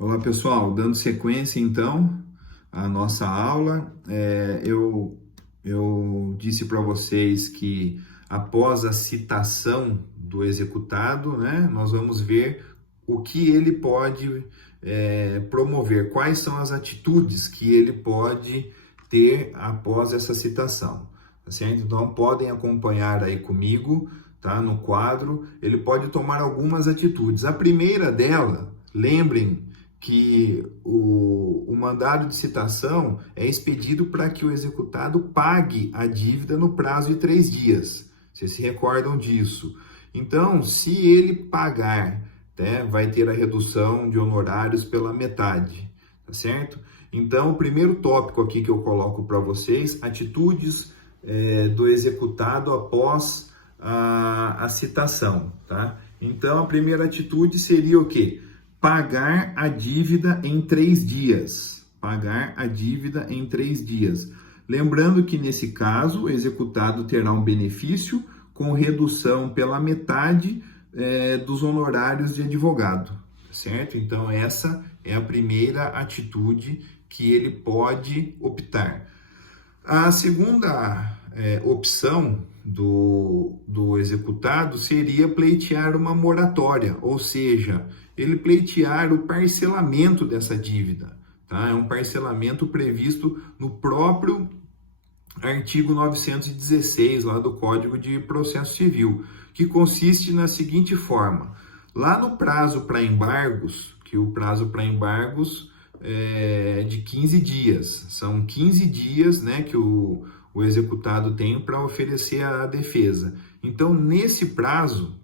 Olá pessoal, dando sequência então à nossa aula, eu disse para vocês que após a citação do executado, né, nós vamos ver o que ele pode promover, quais são as atitudes que ele pode ter após essa citação, tá certo? Então podem acompanhar aí comigo, tá? No quadro, ele pode tomar algumas atitudes. A primeira dela, lembrem que o mandado de citação é expedido para que o executado pague a dívida no prazo de 3 dias. Vocês se recordam disso? Então, se ele pagar, né, vai ter a redução de honorários pela metade, tá certo? Então, o primeiro tópico aqui que eu coloco para vocês, atitudes do executado após a citação, tá? Então, a primeira atitude seria o quê? Pagar a dívida em 3 dias. Pagar a dívida em 3 dias. Lembrando que, nesse caso, o executado terá um benefício com redução pela metade dos honorários de advogado, certo? Então, essa é a primeira atitude que ele pode optar. A segunda opção do executado seria pleitear uma moratória, ou seja, ele pleitear o parcelamento dessa dívida, tá? É um parcelamento previsto no próprio artigo 916 lá do Código de Processo Civil, que consiste na seguinte forma: lá no prazo para embargos, que o prazo para embargos é de 15 dias, são 15 dias, né, que o executado tem para oferecer a defesa. Então, nesse prazo,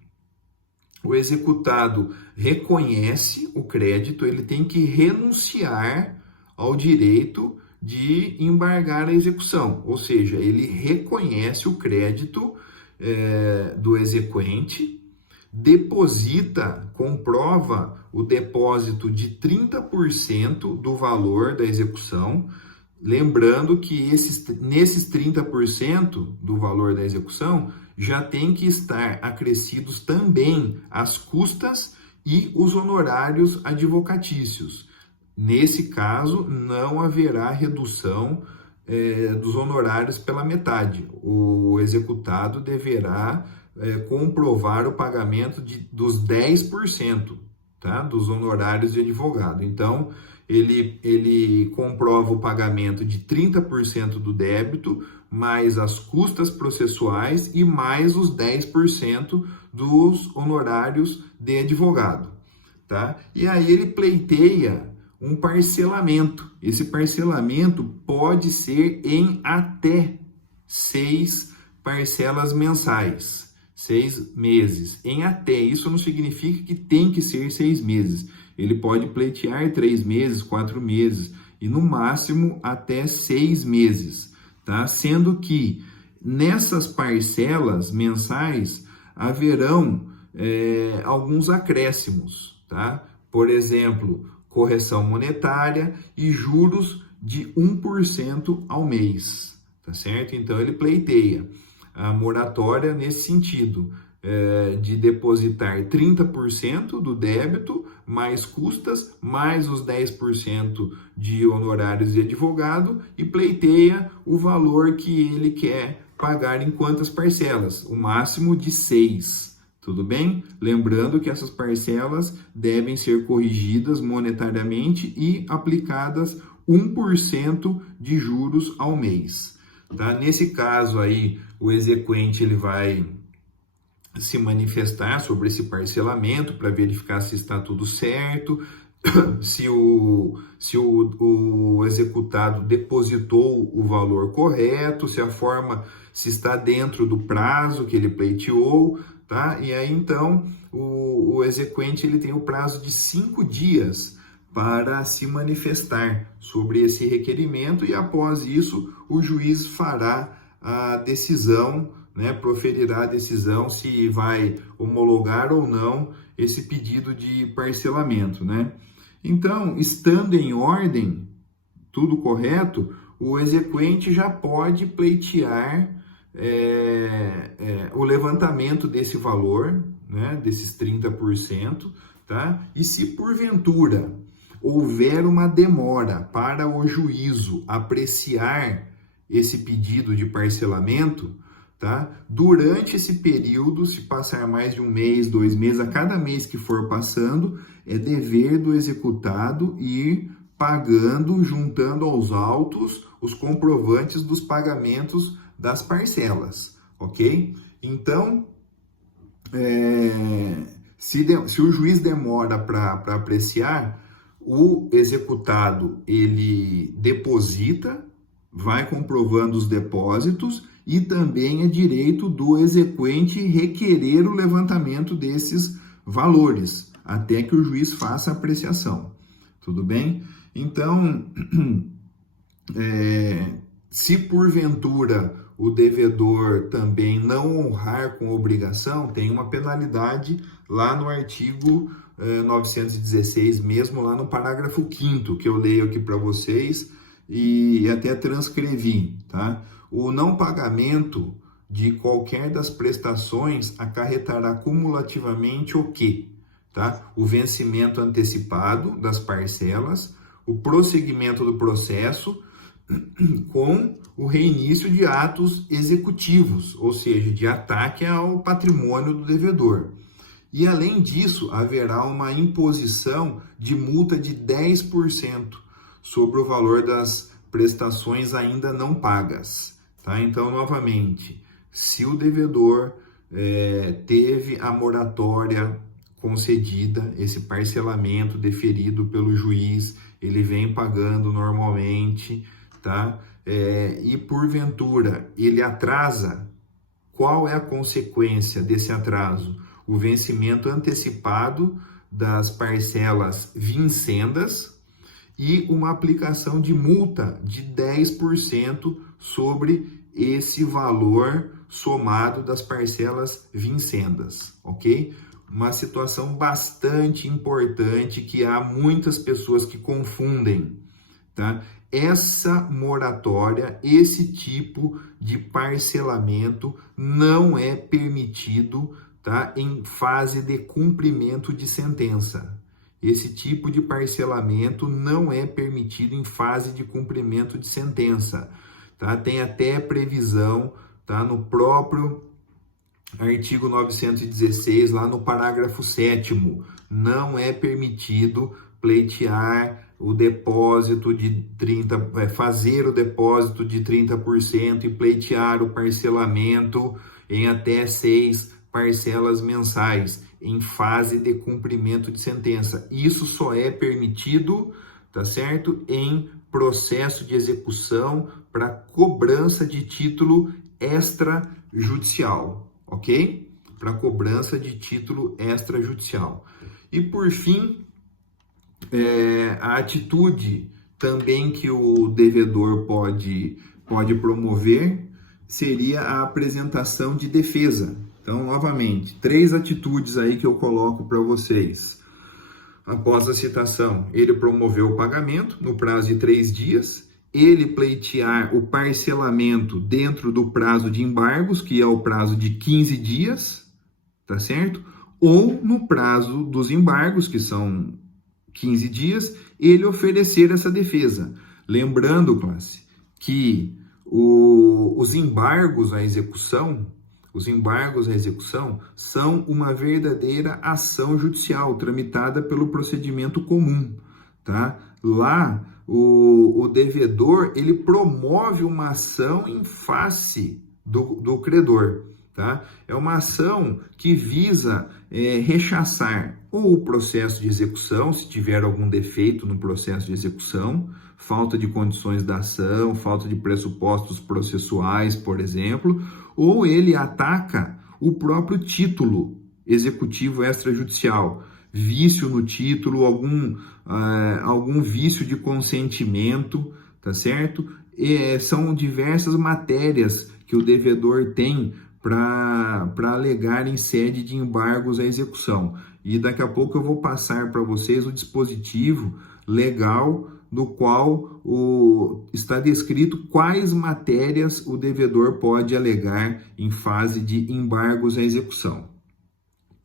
o executado reconhece o crédito, ele tem que renunciar ao direito de embargar a execução, ou seja, ele reconhece o crédito do exequente, deposita, comprova o depósito de 30% do valor da execução, lembrando que nesses 30% do valor da execução já tem que estar acrescidos também as custas e os honorários advocatícios. Nesse caso, não haverá redução dos honorários pela metade. O executado deverá comprovar o pagamento dos 10%, tá? Dos honorários de advogado. Então, ele comprova o pagamento de 30% do débito, mais as custas processuais e mais os 10% dos honorários de advogado, tá? E aí ele pleiteia um parcelamento. Esse parcelamento pode ser em até 6 parcelas mensais, 6 meses. Em até, isso não significa que tem que ser 6 meses. Ele pode pleitear 3 meses, 4 meses e no máximo até 6 meses, tá? Sendo que nessas parcelas mensais haverão alguns acréscimos, tá? Por exemplo, correção monetária e juros de 1% ao mês, tá certo? Então ele pleiteia a moratória nesse sentido, de depositar 30% do débito, mais custas, mais os 10% de honorários de advogado e pleiteia o valor que ele quer pagar em quantas parcelas? O máximo de 6. Tudo bem? Lembrando que essas parcelas devem ser corrigidas monetariamente e aplicadas 1% de juros ao mês. Tá? Nesse caso aí, o exequente ele vai se manifestar sobre esse parcelamento para verificar se está tudo certo, se o executado depositou o valor correto, se está dentro do prazo que ele pleiteou, tá? E aí então o exequente ele tem o prazo de 5 dias para se manifestar sobre esse requerimento e após isso o juiz fará a decisão, né, proferirá a decisão se vai homologar ou não esse pedido de parcelamento, né? Então, estando em ordem, tudo correto, o exequente já pode pleitear o levantamento desse valor, né, desses 30%, tá? E se porventura houver uma demora para o juízo apreciar esse pedido de parcelamento, tá? Durante esse período, se passar mais de um mês, 2 meses, a cada mês que for passando, é dever do executado ir pagando, juntando aos autos os comprovantes dos pagamentos das parcelas, ok? Então, se o juiz demora para apreciar, o executado ele deposita, vai comprovando os depósitos e também é direito do exequente requerer o levantamento desses valores até que o juiz faça a apreciação. Tudo bem? Então, se porventura o devedor também não honrar com obrigação, tem uma penalidade lá no artigo 916, mesmo lá no parágrafo 5º, que eu leio aqui para vocês e até transcrevi, tá? O não pagamento de qualquer das prestações acarretará cumulativamente o quê? Tá? O vencimento antecipado das parcelas, o prosseguimento do processo com o reinício de atos executivos, ou seja, de ataque ao patrimônio do devedor. E além disso, haverá uma imposição de multa de 10% sobre o valor das prestações ainda não pagas. Tá? Então, novamente, se o devedor teve a moratória concedida, esse parcelamento deferido pelo juiz, ele vem pagando normalmente, tá? E porventura ele atrasa, qual é a consequência desse atraso? O vencimento antecipado das parcelas vincendas e uma aplicação de multa de 10% sobre esse valor somado das parcelas vincendas, ok? Uma situação bastante importante que há muitas pessoas que confundem, tá? Essa moratória, esse tipo de parcelamento não é permitido, tá? Em fase de cumprimento de sentença. Esse tipo de parcelamento não é permitido em fase de cumprimento de sentença, tá? Tem até previsão, tá? No próprio artigo 916, lá no parágrafo 7º, não é permitido pleitear o depósito de 30%, fazer o depósito de 30% e pleitear o parcelamento em até 6 parcelas mensais, em fase de cumprimento de sentença. Isso só é permitido, tá certo? Em processo de execução para cobrança de título extrajudicial, ok? Para cobrança de título extrajudicial. E por fim, a atitude também que o devedor pode promover seria a apresentação de defesa. Então, novamente, 3 atitudes aí que eu coloco para vocês. Após a citação, ele promoveu o pagamento no prazo de 3 dias, ele pleitear o parcelamento dentro do prazo de embargos, que é o prazo de 15 dias, tá certo? Ou no prazo dos embargos, que são 15 dias, ele oferecer essa defesa. Lembrando, classe, que os embargos à execução são uma verdadeira ação judicial tramitada pelo procedimento comum, tá? Lá, o devedor, ele promove uma ação em face do credor, tá? É uma ação que visa rechaçar ou o processo de execução, se tiver algum defeito no processo de execução, falta de condições da ação, falta de pressupostos processuais, por exemplo, ou ele ataca o próprio título executivo extrajudicial, vício no título, algum vício de consentimento, tá certo? São diversas matérias que o devedor tem para alegar em sede de embargos à execução. E daqui a pouco eu vou passar para vocês o dispositivo legal no qual está descrito quais matérias o devedor pode alegar em fase de embargos à execução.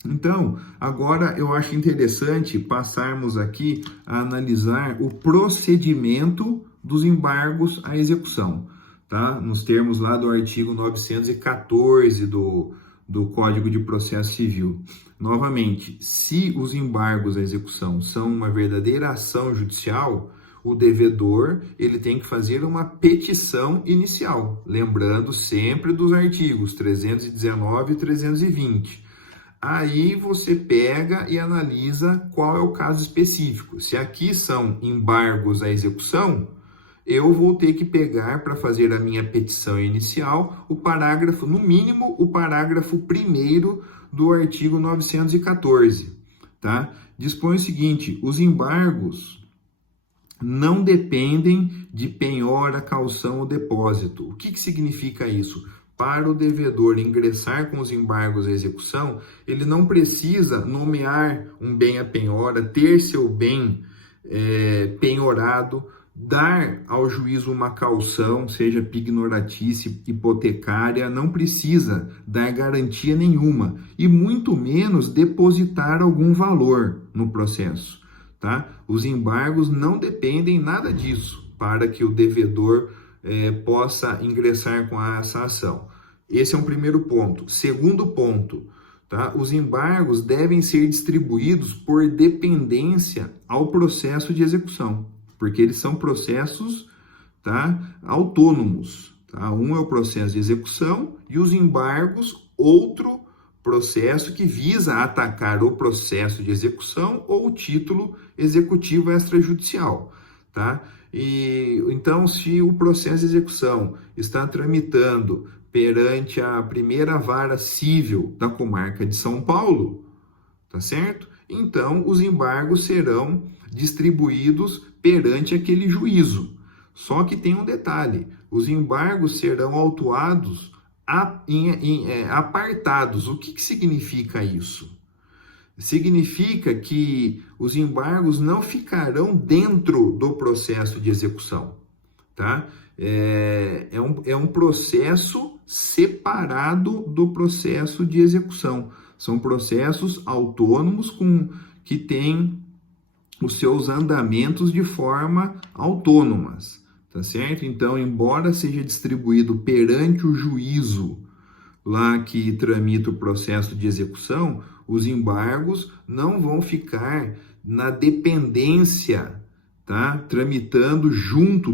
Então, agora eu acho interessante passarmos aqui a analisar o procedimento dos embargos à execução, tá? Nos termos lá do artigo 914 do Código de Processo Civil. Novamente, se os embargos à execução são uma verdadeira ação judicial, o devedor ele tem que fazer uma petição inicial, lembrando sempre dos artigos 319 e 320. Aí você pega e analisa qual é o caso específico. Se aqui são embargos à execução, eu vou ter que pegar para fazer a minha petição inicial o parágrafo, no mínimo, o parágrafo 1º do artigo 914, tá? Dispõe o seguinte: os embargos não dependem de penhora, caução ou depósito. O que significa isso? Para o devedor ingressar com os embargos à execução, ele não precisa nomear um bem à penhora, ter seu bem penhorado, dar ao juízo uma caução, seja pignoratícia, hipotecária, não precisa dar garantia nenhuma e muito menos depositar algum valor no processo, tá? Os embargos não dependem nada disso para que o devedor possa ingressar com essa ação. Esse é um primeiro ponto. Segundo ponto, tá? Os embargos devem ser distribuídos por dependência ao processo de execução, porque eles são processos, tá, autônomos. Tá? Um é o processo de execução e os embargos, outro processo que visa atacar o processo de execução ou o título executivo extrajudicial. Tá? E então, se o processo de execução está tramitando perante a primeira vara civil da comarca de São Paulo, tá certo? Então, os embargos serão distribuídos perante aquele juízo. Só que tem um detalhe: os embargos serão autuados apartados. O que significa isso? Significa que os embargos não ficarão dentro do processo de execução, tá? É um processo separado do processo de execução. São processos autônomos que têm os seus andamentos de forma autônomas, tá certo? Então, embora seja distribuído perante o juízo lá que tramita o processo de execução, os embargos não vão ficar na dependência, tá? Tramitando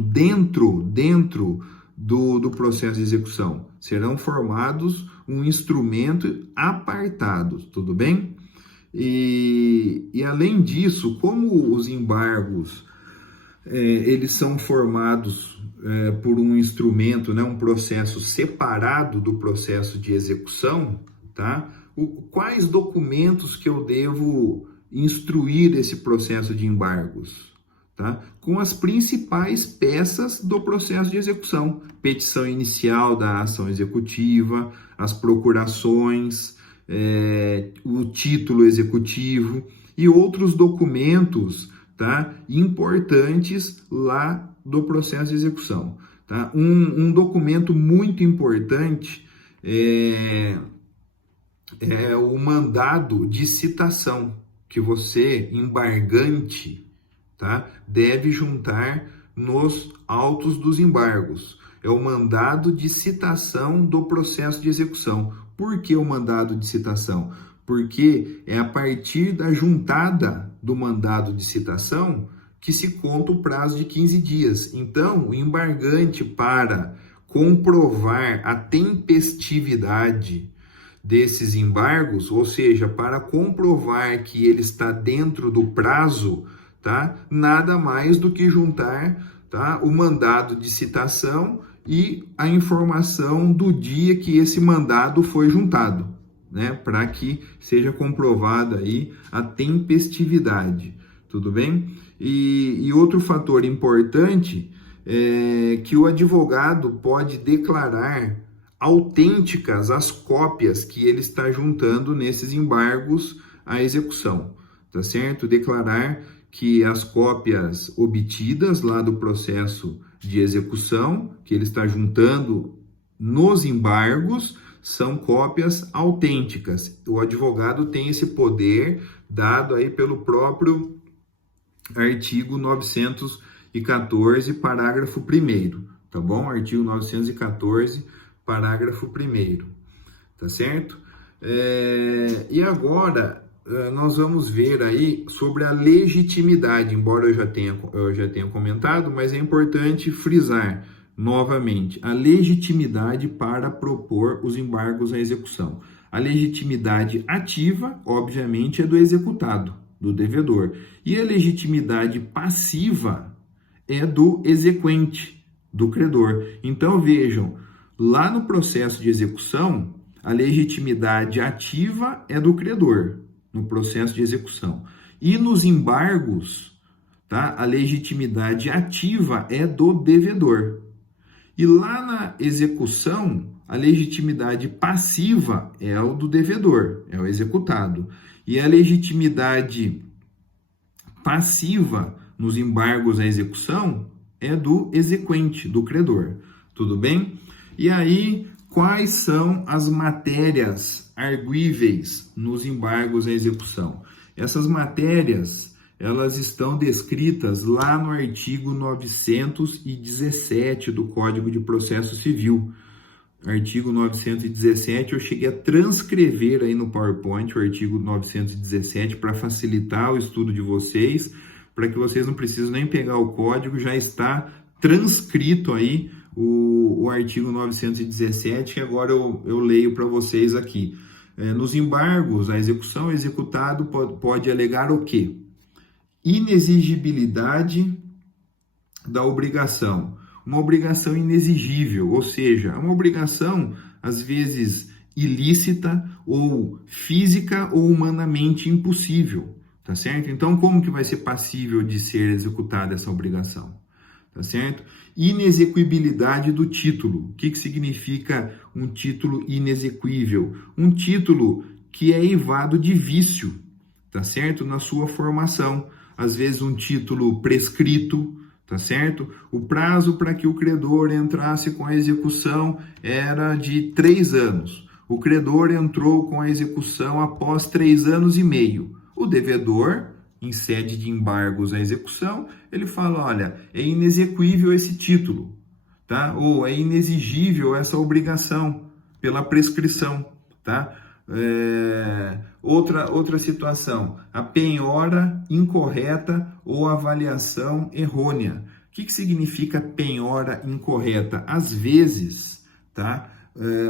dentro do processo de execução. Serão formados um instrumento apartado, tudo bem? E além disso, como os embargos eles são formados por um instrumento, né, um processo separado do processo de execução, tá? Quais documentos que eu devo instruir esse processo de embargos? Tá? Com as principais peças do processo de execução: petição inicial da ação executiva, as procurações, o título executivo e outros documentos, tá, importantes lá do processo de execução. Tá? Um documento muito importante é o mandado de citação, que você, embargante, tá, deve juntar nos autos dos embargos. É o mandado de citação do processo de execução. Por que o mandado de citação? Porque é a partir da juntada do mandado de citação que se conta o prazo de 15 dias. Então, o embargante, para comprovar a tempestividade desses embargos, ou seja, para comprovar que ele está dentro do prazo, tá? Nada mais do que juntar, tá, o mandado de citação e a informação do dia que esse mandado foi juntado, né? Para que seja comprovada aí a tempestividade, tudo bem? E outro fator importante é que o advogado pode declarar autênticas as cópias que ele está juntando nesses embargos à execução, tá certo? Declarar que as cópias obtidas lá do processo de execução, que ele está juntando nos embargos, são cópias autênticas. O advogado tem esse poder dado aí pelo próprio artigo 914, parágrafo 1º, tá bom? Artigo 914, parágrafo 1º, tá certo? E agora nós vamos ver aí sobre a legitimidade, embora eu já tenha comentado, mas é importante frisar novamente a legitimidade para propor os embargos à execução. A legitimidade ativa, obviamente, é do executado, do devedor, e a legitimidade passiva é do exequente, do credor. Então vejam, lá no processo de execução, a legitimidade ativa é do credor, no processo de execução. E nos embargos, tá, a legitimidade ativa é do devedor. E lá na execução, a legitimidade passiva é o do devedor, é o executado. E a legitimidade passiva nos embargos à execução é do exequente, do credor. Tudo bem? E aí, quais são as matérias arguíveis nos embargos à execução? Essas matérias, elas estão descritas lá no artigo 917 do Código de Processo Civil. Artigo 917, eu cheguei a transcrever aí no PowerPoint o artigo 917 para facilitar o estudo de vocês, para que vocês não precisem nem pegar o código, já está transcrito aí o artigo 917, que agora eu leio para vocês aqui. Nos embargos, a execução, o executado pode alegar o quê? Inexigibilidade da obrigação. Uma obrigação inexigível, ou seja, uma obrigação, às vezes, ilícita ou física ou humanamente impossível, tá certo? Então, como que vai ser passível de ser executada essa obrigação? Tá certo? Inexequibilidade do título. O que significa um título inexequível? Um título que é eivado de vício, tá certo? Na sua formação. Às vezes um título prescrito, tá certo? O prazo para que o credor entrasse com a execução era de 3 anos. O credor entrou com a execução após 3 anos e meio. O devedor, em sede de embargos à execução, ele fala, olha, é inexequível esse título, tá? Ou é inexigível essa obrigação pela prescrição, tá? Outra situação, a penhora incorreta ou avaliação errônea. O que significa penhora incorreta? Às vezes, tá?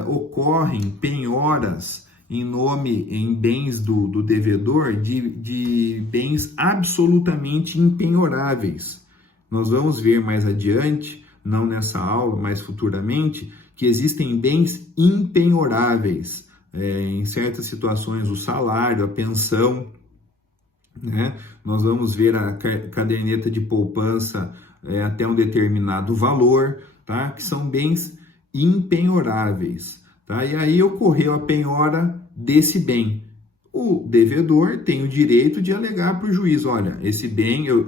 Ocorrem penhoras em bens do devedor de bens absolutamente impenhoráveis. Nós vamos ver mais adiante, não nessa aula, mas futuramente, que existem bens impenhoráveis. Em certas situações, o salário, a pensão, né? Nós vamos ver a caderneta de poupança até um determinado valor, tá? Que são bens impenhoráveis. Tá? E aí ocorreu a penhora desse bem. O devedor tem o direito de alegar para o juiz, olha, esse bem eu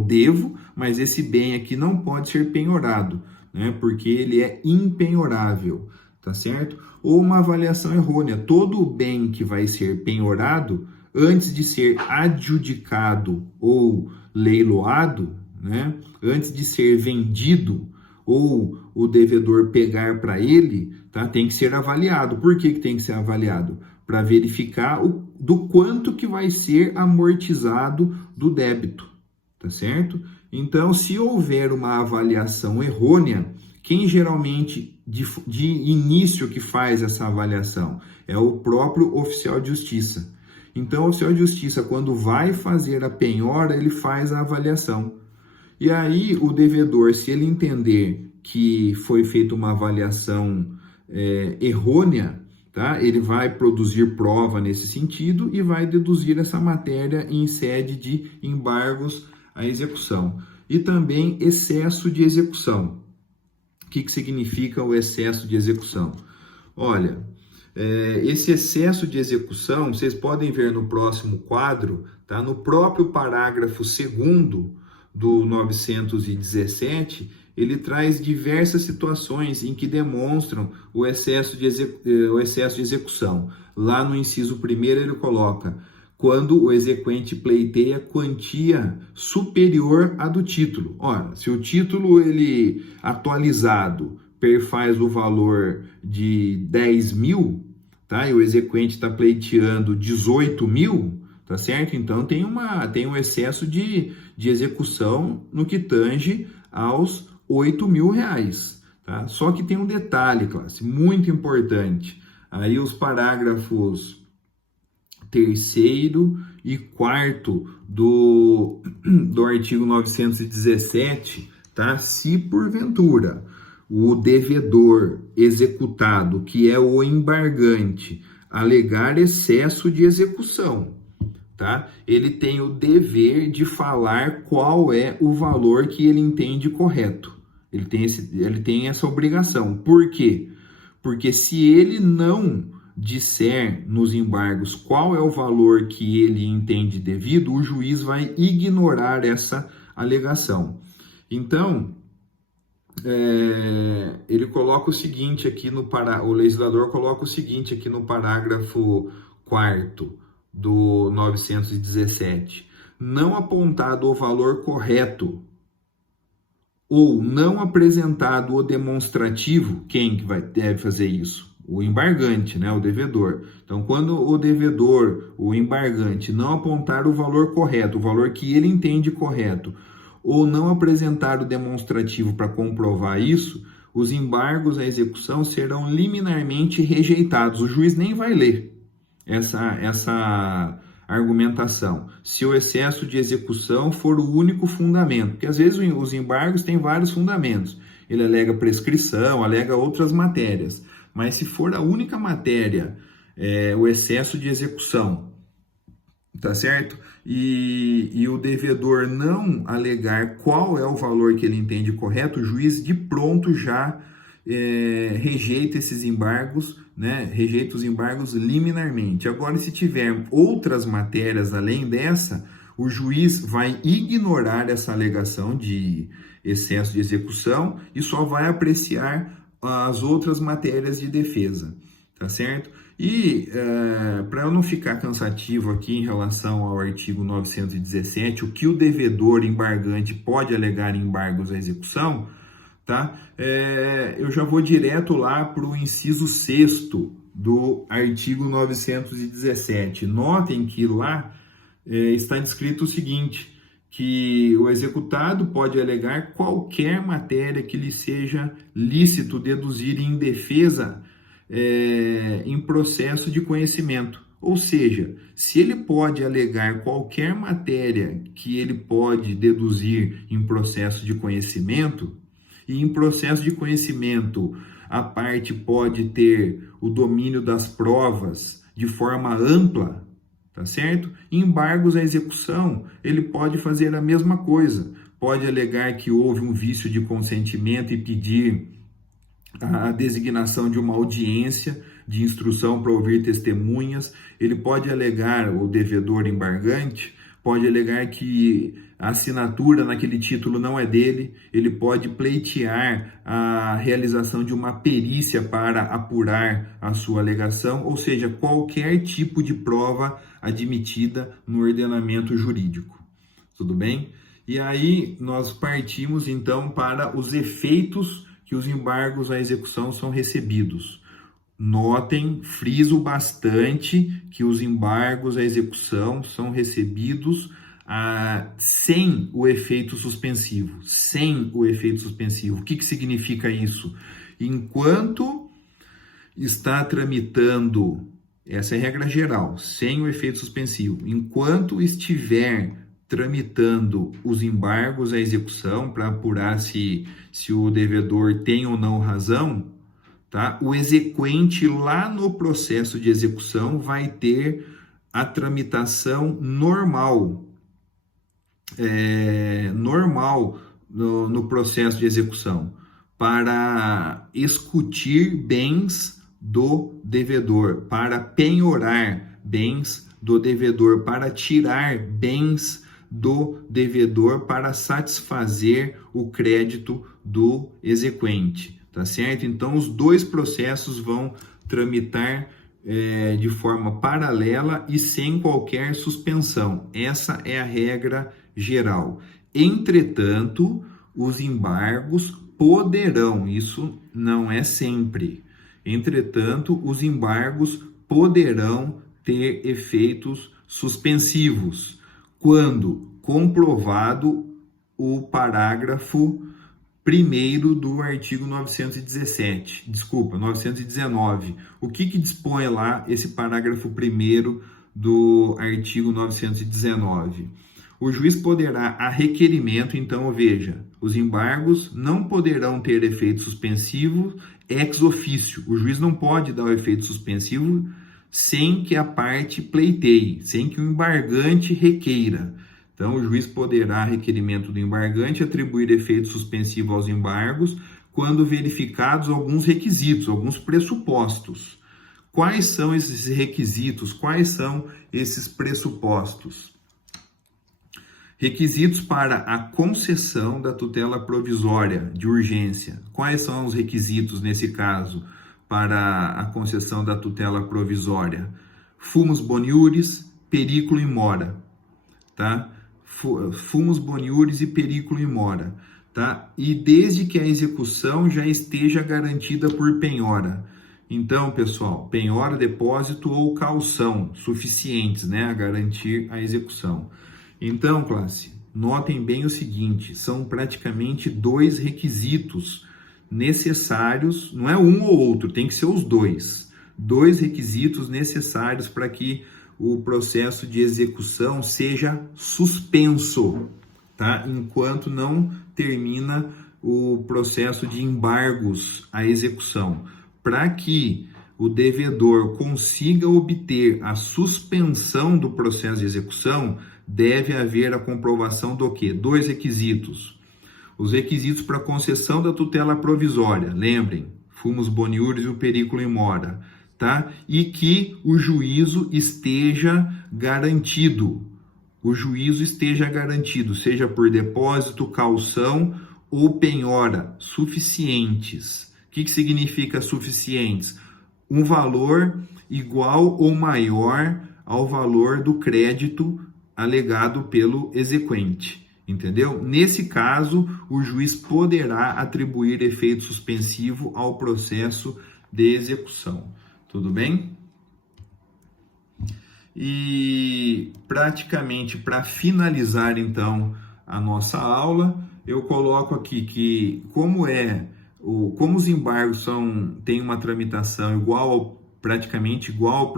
devo, mas esse bem aqui não pode ser penhorado, né? Porque ele é impenhorável, tá certo? Ou uma avaliação errônea. Todo bem que vai ser penhorado, antes de ser adjudicado ou leiloado, né? Antes de ser vendido ou o devedor pegar para ele, tá? Tem que ser avaliado. Por que tem que ser avaliado? Para verificar do quanto que vai ser amortizado do débito, tá certo? Então, se houver uma avaliação errônea, quem geralmente de início que faz essa avaliação é o próprio oficial de justiça. Então, o oficial de justiça, quando vai fazer a penhora, ele faz a avaliação. E aí, o devedor, se ele entender que foi feita uma avaliação errônea, tá? Ele vai produzir prova nesse sentido e vai deduzir essa matéria em sede de embargos à execução. E também excesso de execução. O que significa o excesso de execução? Olha, esse excesso de execução, vocês podem ver no próximo quadro, tá? No próprio parágrafo 2º do 917, ele traz diversas situações em que demonstram o excesso de execução. Lá no inciso 1º ele coloca: quando o exequente pleiteia quantia superior à do título. Ora, se o título ele atualizado perfaz o valor de 10 mil, tá? E o exequente está pleiteando 18 mil, tá certo? Então tem um excesso de execução no que tange aos 8 mil reais, tá? Só que tem um detalhe, classe, muito importante. Aí os parágrafos 3º e 4º do artigo 917, tá? Se porventura o devedor executado, que é o embargante, alegar excesso de execução, tá? Ele tem o dever de falar qual é o valor que ele entende correto. Ele tem essa obrigação. Por quê? Porque se ele não disser nos embargos qual é o valor que ele entende devido, o juiz vai ignorar essa alegação. Então, ele coloca o seguinte aqui o legislador coloca o seguinte aqui no parágrafo 4º do 917: não apontado o valor correto ou não apresentado o demonstrativo, quem que deve fazer isso? O embargante, né? O devedor. Então, quando o devedor, o embargante, não apontar o valor correto, o valor que ele entende correto, ou não apresentar o demonstrativo para comprovar isso, os embargos à execução serão liminarmente rejeitados. O juiz nem vai ler essa argumentação, se o excesso de execução for o único fundamento, porque às vezes os embargos têm vários fundamentos. Ele alega prescrição, alega outras matérias, mas se for a única matéria, o excesso de execução, tá certo? E o devedor não alegar qual é o valor que ele entende correto, o juiz de pronto já rejeita esses embargos, né? Rejeita os embargos liminarmente. Agora, se tiver outras matérias além dessa, o juiz vai ignorar essa alegação de excesso de execução e só vai apreciar as outras matérias de defesa, tá certo? E para eu não ficar cansativo aqui em relação ao artigo 917, o que o devedor embargante pode alegar em embargos à execução, tá? Eu já vou direto lá para o inciso 6º do artigo 917. Notem que lá está descrito o seguinte, que o executado pode alegar qualquer matéria que lhe seja lícito deduzir em defesa em processo de conhecimento. Ou seja, se ele pode alegar qualquer matéria que ele pode deduzir em processo de conhecimento, e em processo de conhecimento a parte pode ter o domínio das provas de forma ampla, tá certo? Em embargos à execução, ele pode fazer a mesma coisa, pode alegar que houve um vício de consentimento e pedir a designação de uma audiência de instrução para ouvir testemunhas. Ele pode alegar, o devedor embargante pode alegar que a assinatura naquele título não é dele, ele pode pleitear a realização de uma perícia para apurar a sua alegação, ou seja, qualquer tipo de prova admitida no ordenamento jurídico. Tudo bem? E aí nós partimos então para os efeitos que os embargos à execução são recebidos. Notem, friso bastante que os embargos à execução são recebidos sem o efeito suspensivo. Sem o efeito suspensivo. O que significa isso? Enquanto está tramitando, essa é a regra geral, sem o efeito suspensivo. Enquanto estiver tramitando os embargos à execução para apurar se o devedor tem ou não razão, tá? O exequente lá no processo de execução vai ter a tramitação normal, no processo de execução, para escutir bens do devedor, para penhorar bens do devedor, para tirar bens do devedor para satisfazer o crédito do exequente, tá certo? Então, os dois processos vão tramitar de forma paralela e sem qualquer suspensão. Essa é a regra geral. Entretanto, os embargos poderão, isso não é sempre, entretanto, os embargos poderão ter efeitos suspensivos quando comprovado o parágrafo 1º do artigo 919. O que dispõe lá esse parágrafo 1º do artigo 919? O juiz poderá, a requerimento, então, veja, os embargos não poderão ter efeito suspensivo ex officio. O juiz não pode dar o efeito suspensivo sem que a parte pleiteie, sem que o embargante requeira. Então, o juiz poderá, a requerimento do embargante, atribuir efeito suspensivo aos embargos quando verificados alguns requisitos, alguns pressupostos. Quais são esses requisitos? Quais são esses pressupostos? Requisitos para a concessão da tutela provisória de urgência. Quais são os requisitos, nesse caso, para a concessão da tutela provisória? Fumus boniuris, periculo in mora, tá? Fumus boniuris e periculo in mora, tá? E desde que a execução já esteja garantida por penhora. Então, pessoal, penhora, depósito ou caução suficientes, né, a garantir a execução. Então, classe, notem bem o seguinte, são praticamente 2 requisitos necessários, não é um ou outro, tem que ser os dois. 2 requisitos necessários para que o processo de execução seja suspenso, tá? Enquanto não termina o processo de embargos à execução. Para que o devedor consiga obter a suspensão do processo de execução, deve haver a comprovação do quê? 2 requisitos. Os requisitos para concessão da tutela provisória, lembrem, fumus boniuris e o periculo in mora, tá? E que o juízo esteja garantido. O juízo esteja garantido, seja por depósito, caução ou penhora, suficientes. O que significa suficientes? Um valor igual ou maior ao valor do crédito alegado pelo exequente, entendeu? Nesse caso, o juiz poderá atribuir efeito suspensivo ao processo de execução. Tudo bem? E praticamente para finalizar então a nossa aula, eu coloco aqui que como os embargos têm uma tramitação praticamente igual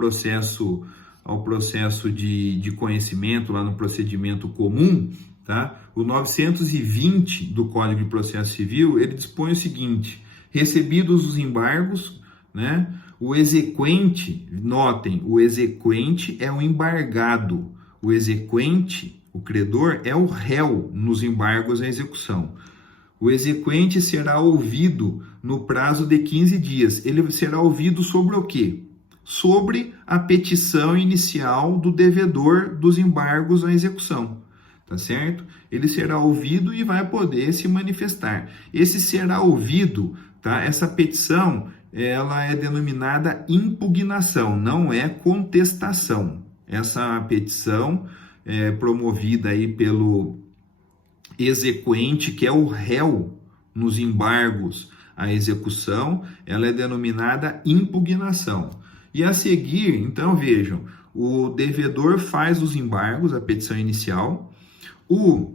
ao processo de conhecimento lá no procedimento comum, tá? O 920 do Código de Processo Civil, ele dispõe o seguinte: recebidos os embargos, né? O exequente, notem, o exequente é o embargado, o exequente, o credor, é o réu nos embargos à execução. O exequente será ouvido no prazo de 15 dias. Ele será ouvido sobre o quê? Sobre a petição inicial do devedor dos embargos à execução, tá certo? Ele será ouvido e vai poder se manifestar. Esse será ouvido, tá? Essa petição, ela é denominada impugnação, não é contestação. Essa petição é promovida aí pelo exequente, que é o réu nos embargos à execução, ela é denominada impugnação. E a seguir, então vejam, o devedor faz os embargos, a petição inicial, o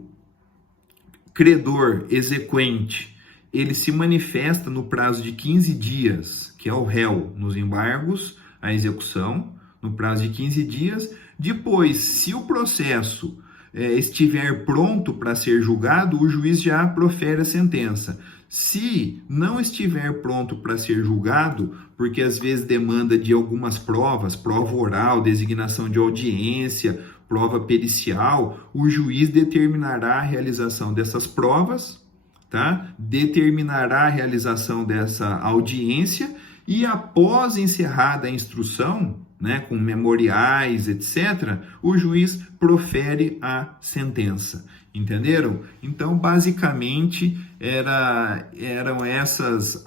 credor exequente, ele se manifesta no prazo de 15 dias, que é o réu nos embargos à execução, no prazo de 15 dias. Depois, se o processo estiver pronto para ser julgado, o juiz já profere a sentença. Se não estiver pronto para ser julgado, porque às vezes demanda de algumas provas, prova oral, designação de audiência, prova pericial, o juiz determinará a realização dessas provas, tá? Determinará a realização dessa audiência e após encerrada a instrução, né, com memoriais, etc., o juiz profere a sentença. Entenderam? Então, basicamente, eram essas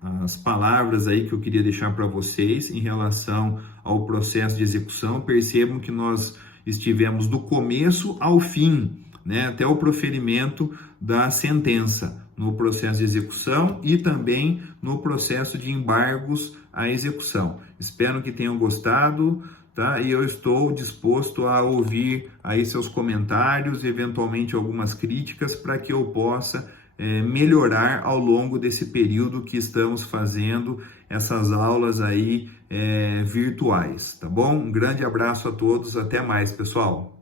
as palavras aí que eu queria deixar para vocês em relação ao processo de execução. Percebam que nós estivemos do começo ao fim, né, até o proferimento da sentença, no processo de execução e também no processo de embargos à execução. Espero que tenham gostado, tá? E eu estou disposto a ouvir aí seus comentários, eventualmente algumas críticas, para que eu possa melhorar ao longo desse período que estamos fazendo essas aulas aí virtuais, tá bom? Um grande abraço a todos, até mais, pessoal!